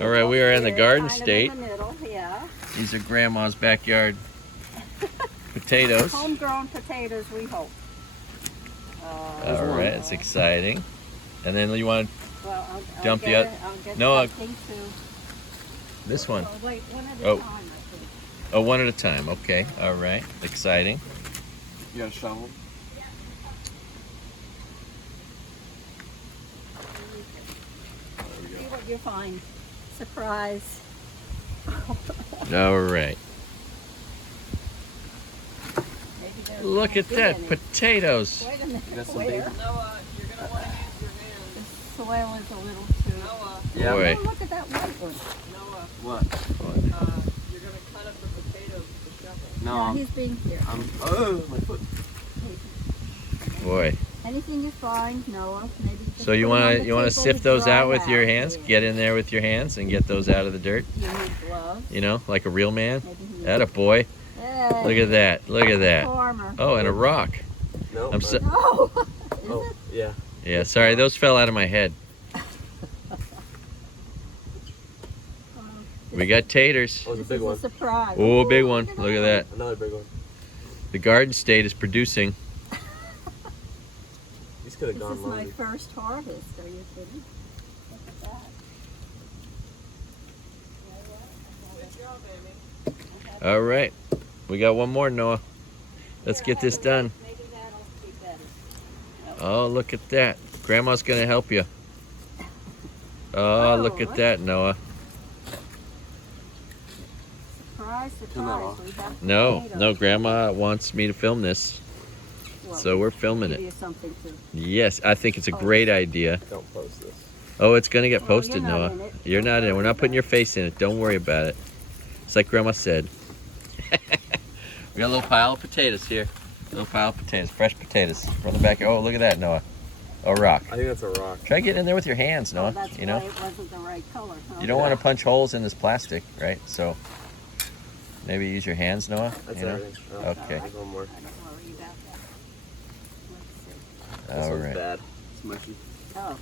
All right, we are in the garden kind of state. in the middle, yeah. These are Grandma's backyard potatoes. Homegrown potatoes, we hope. All right, it's exciting. And then you want Well, I'll dump get the other- it. I'll get no, something to. this one. Oh, wait, one at a Oh. time, I think. Oh, one at a time. Okay. All right. Exciting. You got a shovel? See what you find. Surprise. All right. Maybe there's Look not at be that. any. Potatoes. Wait a minute. You got some Where? big- Noah, you're gonna want to use your hands. The soil is a little too. Noah, Yeah. Boy. Oh, look at that white one. Noah, What? you're gonna cut up the potatoes with the shovel. No, Yeah, I'm, he's being here. oh, my foot. Boy. Anything you find, Noah, maybe just So you put 'em on want the to table sift those dry out with your hands? Yeah. Get in there with your hands and get those out of the dirt. You need gloves. You know, like a real man. Maybe he Atta boy. Hey, Look at that. Look at that. farmer. Oh, and a rock. No. I'm so. Oh, is Oh, it? yeah. Yeah. Sorry, those fell out of my head. We got taters. Oh, it's a This big is one. a surprise. Oh, big one. Look at that. Another big one. The garden state is producing. These could have This gone is my longer. first harvest. Are you kidding? Look at that. Good job, Ammie. All right. We got one more, Noah. Let's Here, get this have a done. look. Maybe that'll be better. Oh, look at that. Grandma's going to help you. Oh, look at look. that, Noah. Surprise, Too surprise. We have No, potatoes. no, Grandma wants me to film this. Well, So we're filming give it. you something to. Yes, I think it's a great idea. Don't post this. Oh, it's going to get Well, posted, you're not Noah. in it. You're not in it. We're not putting your face in it. Don't worry about it. It's like Grandma said. We got a little pile of potatoes here. A little pile of potatoes, fresh potatoes. From the back. Oh, look at that, Noah. A rock. I think that's a rock. Try getting in there with your hands, Oh, Noah. that's You know, why it wasn't the right color. Huh? you don't want to punch holes in this plastic, right? So maybe use your hands, Noah. That's You know? everything. Oh, Okay. There's one more. I don't worry about that. Let's see. This All one's right. bad. It's mushy. Oh,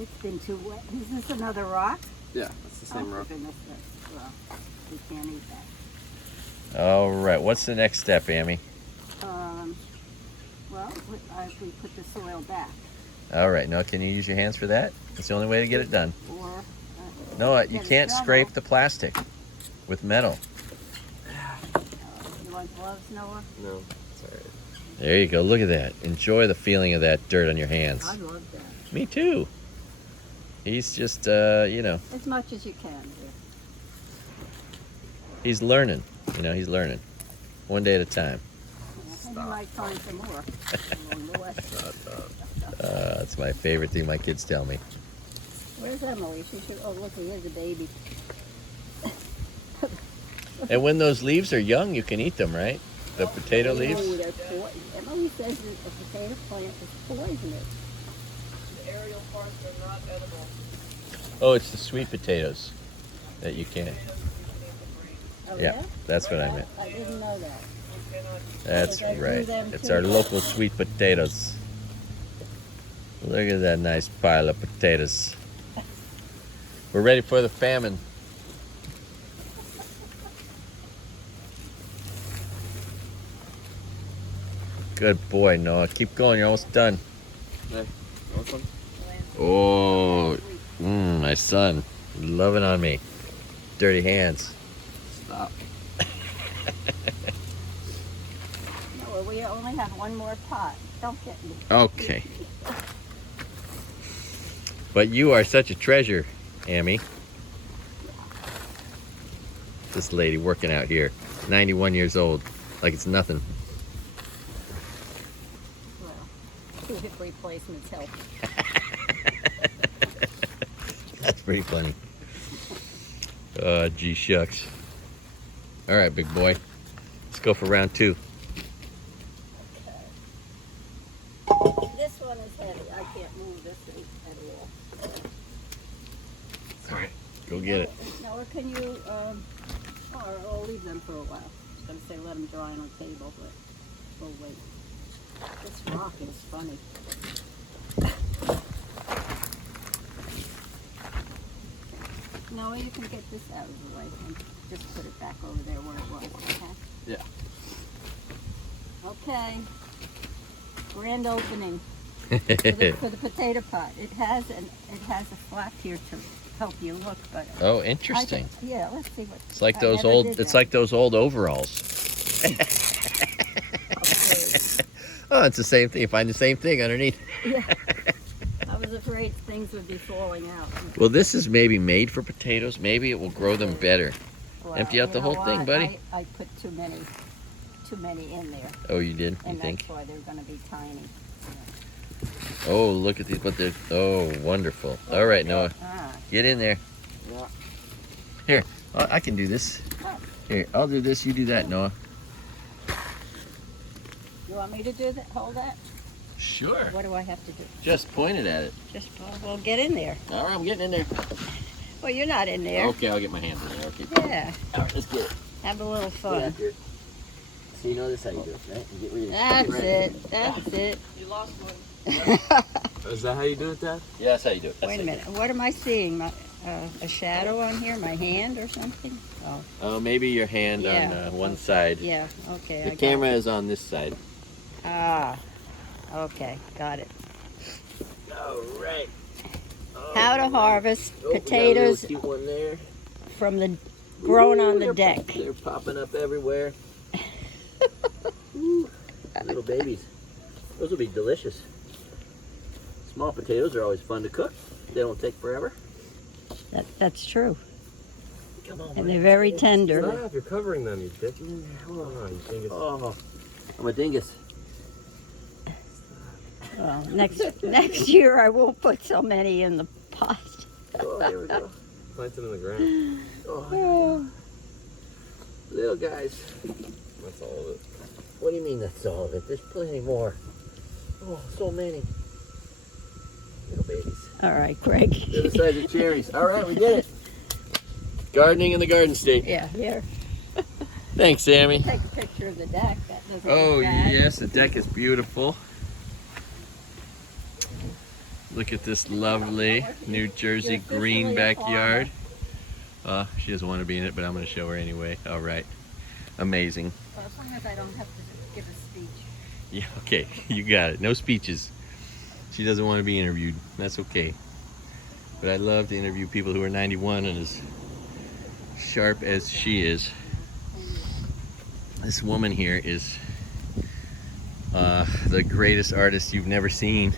it's been too wet. Is this another rock? Yeah, it's the same Oh, rock. for goodness sake. Well, we can't eat that. All right. What's the next step, Ammie? Well, we put the soil back. All right. Noah, can you use your hands for that? It's the only way to get it done. Or Noah, you get a can't shovel. scrape the plastic with metal. You want gloves, Noah? No, it's alright. There you go. Look at that. Enjoy the feeling of that dirt on your hands. I love that. Me too. He's just, you know, As much as you can. Dear. he's learning. You know, he's learning. One day at a time. And you might find some more along the way. That's my favorite thing my kids tell me. Where's Emily? She should. Oh, look, here's a baby. And when those leaves are young, you can eat them, right? The potato Oh, leaves? they're Emily says that the potato plant is poisonous. The aerial parts are not edible. Oh, it's the sweet potatoes that you can't. Potatoes usually have the brain. Oh, Yeah, that's what I meant. I didn't know that. You cannot eat That's Because I grew right. them It's too. our local sweet potatoes. Look at that nice pile of potatoes. We're ready for the famine. Good boy, Noah. Keep going. You're almost done. Hey, want some? Oh, my son. Loving on me. Dirty hands. Stop. No, we only have one more pot. Don't get me. Okay. But you are such a treasure, Ammie. This lady working out here, 91 years old, like it's nothing. Well, 2 hip replacements help. That's pretty funny. Gee shucks. All right, big boy. Let's go for round 2. This one is heavy. I can't move this thing at all. All right, go get it. Now, or can you, or I'll leave them for a while. I was going to say let them dry on the table, but we'll wait. This rock is funny. Noah, you can get this out of the way and just put it back over there where it was, okay? Yeah. Okay. Grand opening for the potato pot. It has a flap here to help you look, but Oh, interesting. yeah, let's see what. It's like I those never old. did It's that. like those old overalls. Oh, it's the same thing. You find the same thing underneath. Yeah. I was afraid things would be falling out. Well, this is maybe made for potatoes. Maybe it will grow them better. Well, Empty out the you know whole thing, what? buddy. I put too many in there, Oh, you did? You and think? that's why they're going to be tiny. Oh, look at these. But they're. Oh, wonderful. All right, Noah, Ah, get in there. Yeah. Here, I can do this. Here, I'll do this. You do that, Noah. you want me to do that? Hold that? Sure. What do I have to do? Just point it at it. Just well, get in there. All right, I'm getting in there. Well, you're not in there. Okay, I'll get my hands in there. Okay. Yeah. All right, let's get it. Have a little fun. So you know this how you do it, right? You get ready. That's it. That's it. You lost one. Is that how you do it, Dad? Yeah, that's how you do it. That's Wait a how you minute. What am I seeing? A shadow on here? My hand or something? Oh, do it. Oh, maybe your hand Yeah. on one side. yeah. Okay. I The got camera it. is on this side. Ah. Okay. Got it. All right. How to harvest Oh, we got a potatoes little cute one there. from the grown on the They're- deck. They're popping up everywhere. Ooh, little babies. Those will be delicious. Small potatoes are always fun to cook. They don't take forever. That's true. Come on, And they're very tender. Stop, you're covering them, you bitch. Come on, you think it's... Oh, I'm a dingus. Well, next year I won't put so many in the pot. Oh, here we go. Plant them in the ground. Oh, Oh, little guys. That's all of it. What do you mean that's all of it? There's plenty more. Oh, so many. Little babies. all right, Craig. They're the size of cherries. All right, we did it. Gardening in the Garden State. Yeah, here. Thanks, Ammie. Take a picture of the deck. That doesn't Oh, look bad. yes, the deck is beautiful. Look at this lovely New Jersey You're green officially a backyard. She doesn't want to be in it, but I'm going to show her anyway. All right. Amazing. Well, as long as I don't have to give a speech. Yeah, okay. You got it. No speeches. She doesn't want to be interviewed. That's okay. But I love to interview people who are 91 and as sharp as she is. This woman here is the greatest artist you've never seen.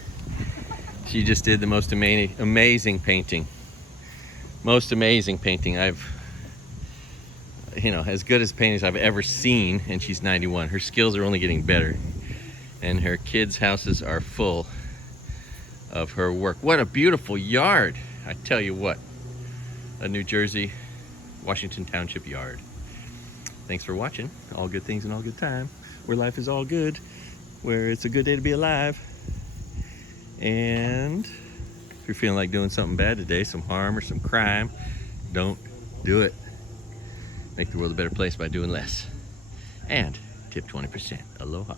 She just did the most amazing painting. Most amazing painting I've, as good as paintings I've ever seen, and she's 91. Her skills are only getting better. And her kids' houses are full of her work. What a beautiful yard. I tell you what, a New Jersey, Washington Township yard. Thanks for watching. All good things and all good time. Where life is all good. Where it's a good day to be alive. And if you're feeling like doing something bad today, some harm or some crime, don't do it. Make the world a better place by doing less. And tip 20%. Aloha.